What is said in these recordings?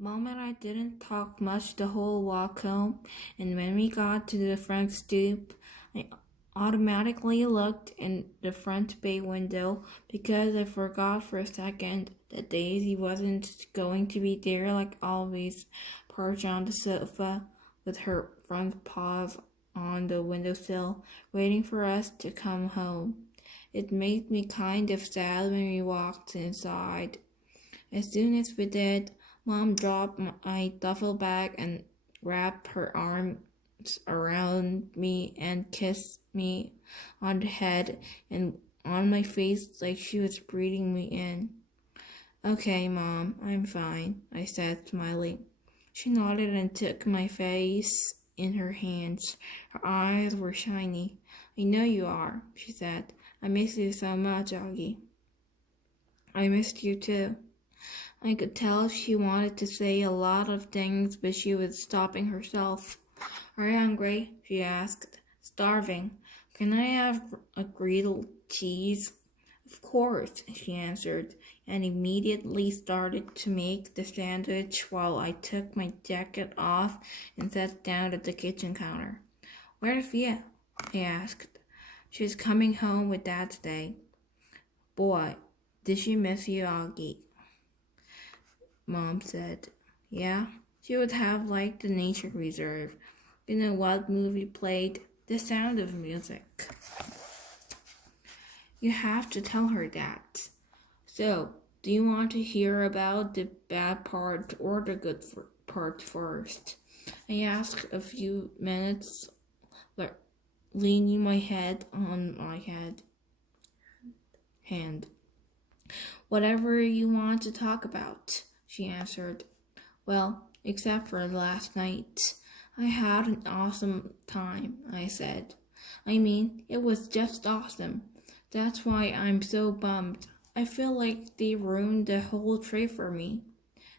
Mom and I didn't talk much the whole walk home, and when we got to the front stoop, I automatically looked in the front bay window because I forgot for a second that Daisy wasn't going to be there like always, perched on the sofa with her front paws on the windowsill, waiting for us to come home. It made me kind of sad when we walked inside. As soon as we did, Mom dropped my duffel bag and wrapped her arms around me and kissed me on the head and on my face like she was breathing me in. "Okay, Mom, I'm fine," I said, smiling. She nodded and took my face in her hands. Her eyes were shiny. "I know you are," she said. "I miss you so much, Augie." "I missed you too." I could tell she wanted to say a lot of things, but she was stopping herself. "Are you hungry?" she asked. "Starving. Can I have a grilled cheese?" "Of course," she answered, and immediately started to make the sandwich while I took my jacket off and sat down at the kitchen counter. "Where's Fia?" I asked. "She's coming home with Dad today." "Boy, did she miss you, Augie?" Mom said. "Yeah, she would have liked the nature reserve. You know what movie played? The Sound of Music." "You have to tell her that." "So, do you want to hear about the bad part or the good part first?" I asked a few minutes, leaning my head on my hand. "Whatever you want to talk about," she answered. "Well, except for last night. I had an awesome time," I said. "I mean, it was just awesome. That's why I'm so bummed. I feel like they ruined the whole trip for me."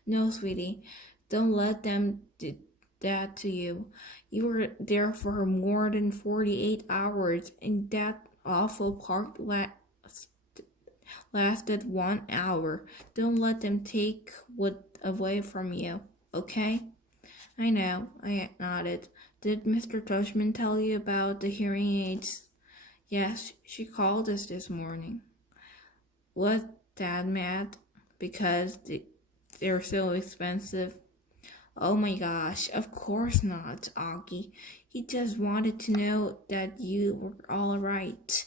"No, sweetie, don't let them do that to you. You were there for more than 48 hours, and that awful part lasted 1 hour. Don't let them take what away from you, okay?" "I know," I nodded. "Did Mr. Tushman tell you about the hearing aids?" "Yes, she called us this morning." "Was Dad mad? Because they're so expensive?" "Oh my gosh, of course not, Augie. He just wanted to know that you were all right.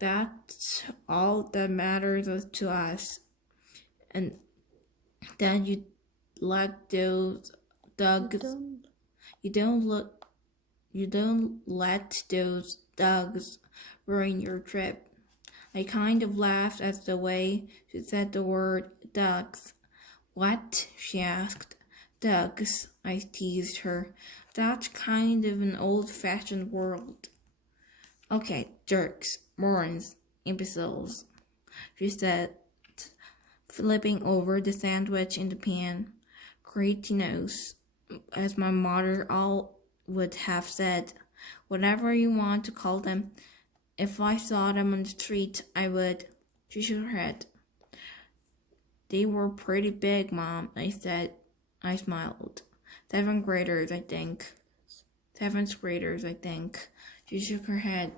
That's all that matters to us. And that you let those dogs you don't let those dogs ruin your trip." I kind of laughed at the way she said the word dogs. "What?" she asked. "Dogs," I teased her. "That's kind of an old-fashioned word." "Okay, jerks, morons, imbeciles," she said, flipping over the sandwich in the pan. "Cretinos," as my mother all would have said. "Whatever you want to call them. If I saw them on the street, I would." She shook her head. "They were pretty big, Mom," I said. I smiled. Seventh graders, I think. She shook her head.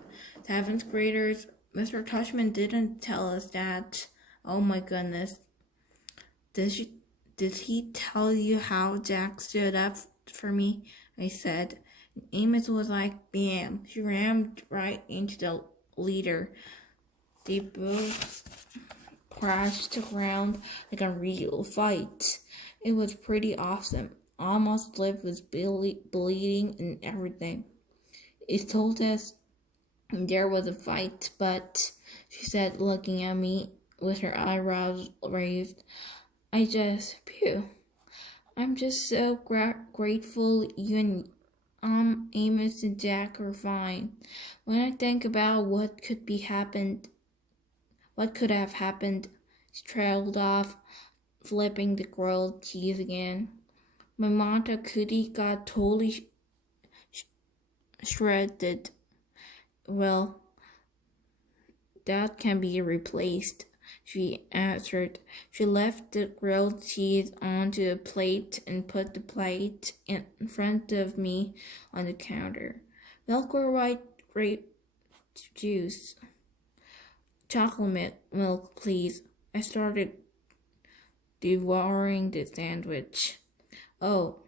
"Seventh graders? Mr. Tushman didn't tell us that." "Oh my goodness. Did he tell you how Jack stood up for me?" I said. And Amos was like, bam. She rammed right into the leader. They both crashed to the ground like a real fight. It was pretty awesome. Almost lip was bleeding and everything. It told us there was a fight, but, she said, looking at me with her eyebrows raised, I'm just so grateful you and Amos and Jack are fine. When I think about what could have happened, she trailed off, flipping the grilled cheese again. My Monta Cootie got totally shredded. Well, that can be replaced. she answered. She left the grilled cheese onto a plate and put the plate in front of me on the counter. Milk or white grape juice? Chocolate milk, please. I started devouring the sandwich. Oh,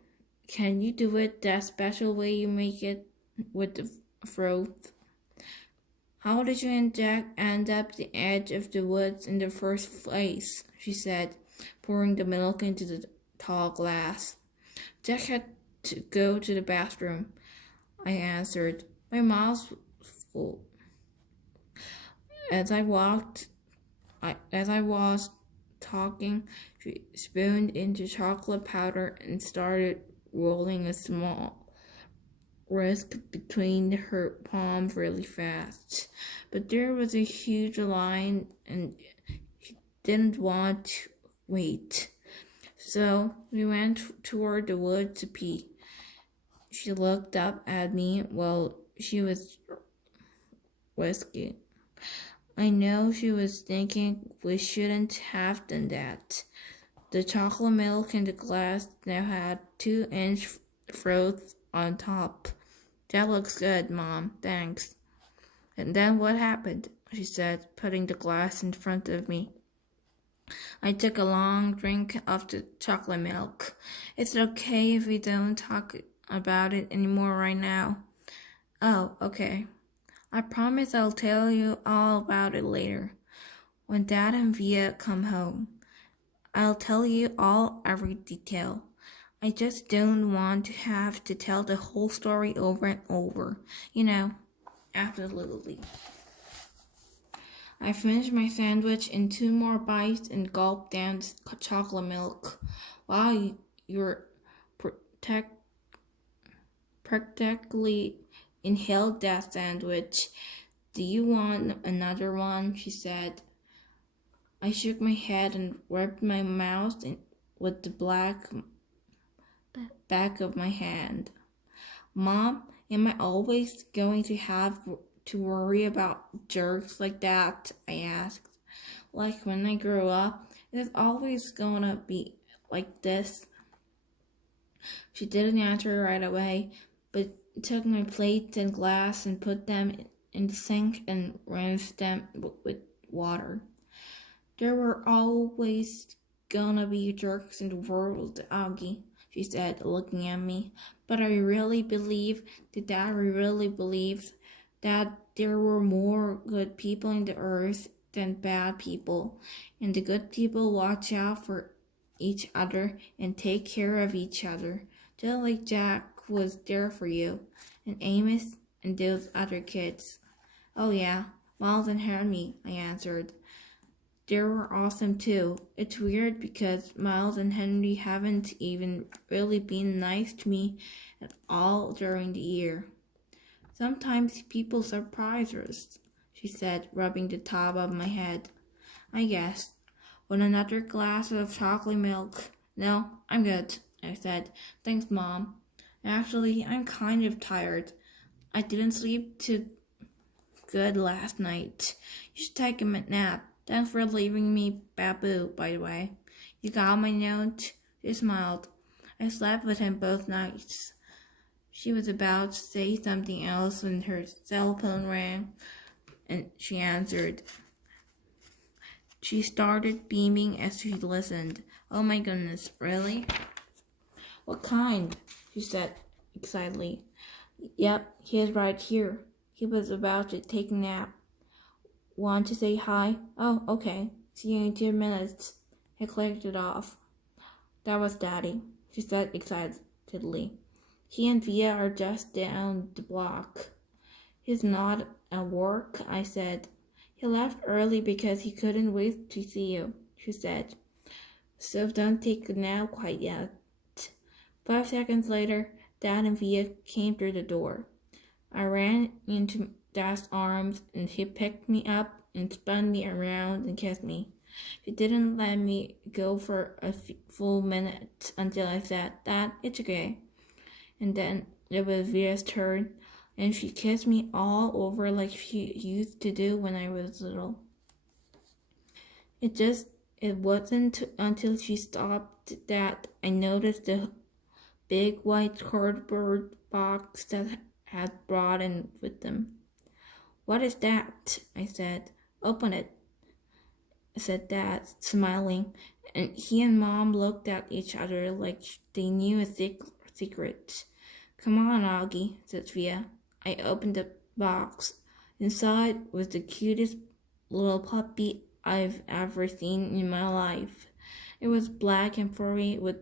can you do it that special way you make it with the froth? How did you end up the edge of the woods in the first place? She said, pouring the milk into the tall glass. Jack had to go to the bathroom, I answered. My mouth was full. As I was talking, she spooned into chocolate powder and started rolling a small whisk between her palms really fast. But there was a huge line and she didn't want to wait. So we went toward the woods to pee. She looked up at me while she was whisking. I know she was thinking we shouldn't have done that. The chocolate milk in the glass now had 2-inch froth on top. That looks good, Mom. Thanks. And then what happened? She said, putting the glass in front of me. I took a long drink of the chocolate milk. It's okay if we don't talk about it anymore right now. Oh, okay. I promise I'll tell you all about it later. When Dad and Via come home, I'll tell you every detail. I just don't want to have to tell the whole story over and over. Absolutely. I finished my sandwich in 2 more bites and gulped down the chocolate milk. Wow, you're practically inhaled that sandwich. Do you want another one? She said. I shook my head and rubbed my mouth with the back of my hand. Mom, am I always going to have to worry about jerks like that? I asked. Like when I grow up, it's always gonna be like this. She didn't answer right away, but took my plate and glass and put them in the sink and rinsed them with water. There were always gonna be jerks in the world, Augie, she said, looking at me. But I really believe that there were more good people in the earth than bad people, and the good people watch out for each other and take care of each other, just like Jack was there for you, and Amos and those other kids. Oh yeah, Miles and Henry, I answered. They were awesome too. It's weird because Miles and Henry haven't even really been nice to me at all during the year. Sometimes people surprise us, she said, rubbing the top of my head. I guess. Want another glass of chocolate milk? No, I'm good, I said. Thanks, Mom. Actually, I'm kind of tired. I didn't sleep too good last night. You should take a nap. Thanks for leaving me Babu, by the way. You got my note? She smiled. I slept with him both nights. She was about to say something else when her cell phone rang, and she answered. She started beaming as she listened. Oh my goodness, really? What kind? She said excitedly. Yep, he is right here. He was about to take a nap. Want to say hi? Oh, okay. See you in 2 minutes. He clicked it off. That was Daddy, she said excitedly. He and Via are just down the block. He's not at work, I said. He left early because he couldn't wait to see you, she said. So don't take a nap quite yet. 5 seconds later, Dad and Via came through the door. I ran into Dad's arms and he picked me up and spun me around and kissed me. She didn't let me go for a full minute until I said, Dad, it's okay. And then it was Via's turn, and she kissed me all over like she used to do when I was little. It wasn't until she stopped that I noticed the big white cardboard box that had brought in with them. "What is that?" I said. "Open it," said Dad, smiling, and he and Mom looked at each other like they knew a secret. "Come on, Augie," said Sophia. I opened the box. Inside was the cutest little puppy I've ever seen in my life. It was black and furry with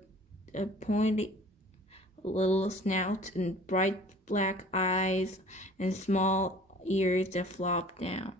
a pointy little snout and bright black eyes and small ears that flopped down.